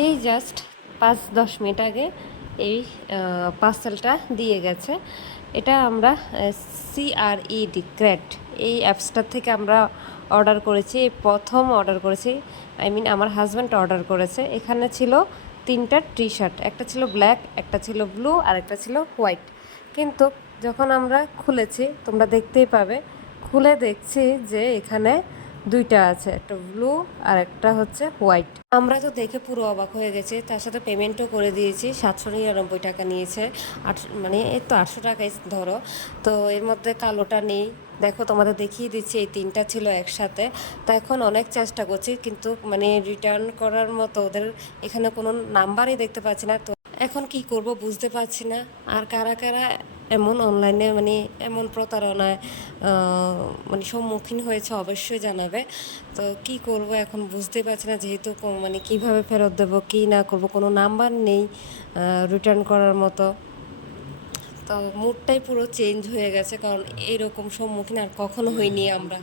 এই just 5-10 minute আগে এই পার্সেলটা দিয়ে গেছে। এটা আমরা CRED ক্র্যাট এই অ্যাপসটার থেকে আমরা অর্ডার করেছি। এই প্রথম অর্ডার করেছি, আই মিন আমার হাজব্যান্ড অর্ডার করেছে। এখানে ছিল 3টা টি শার্ট, একটা ছিল ব্ল্যাক, একটা ছিল ব্লু আর একটা ছিল হোয়াইট। কিন্তু যখন আমরা খুলেছি, তোমরা দেখতেই পাবে, খুলে দেখছি যে এখানে 2টা আছে, একটা ব্লু আর একটা হচ্ছে হোয়াইট। আমরা তো দেখে পুরো অবাক হয়ে গেছি, তার সাথে পেমেন্টও করে দিয়েছি। 799 টাকা নিয়েছে, মানে এই তো 800 টাকাই ধরো। তো এর মধ্যে কালোটা নেই, দেখো তোমাদের দেখিয়ে দিচ্ছি, এই 3টা ছিল একসাথে। তো এখন অনেক চেষ্টা করছি, কিন্তু মানে রিটার্ন করার মতো ওদের এখানে কোনো নাম্বারই দেখতে পাচ্ছি না। তো এখন কি করব বুঝতে পারছি না। আর কারা কারা এমন অনলাইনে মানে এমন প্রতারণায় মানে সম্মুখীন হয়েছে অবশ্যই জানাবে। তো কি করব এখন বুঝতে পারছি না, যেহেতু মানে কিভাবে ফেরত দেবো কি না করব, কোনো নাম্বার নেই রিটার্ন করার মতো। তো মুডটাই পুরো চেঞ্জ হয়ে গেছে, কারণ এরকম সম্মুখীন আর কখনো হইনি আমরা।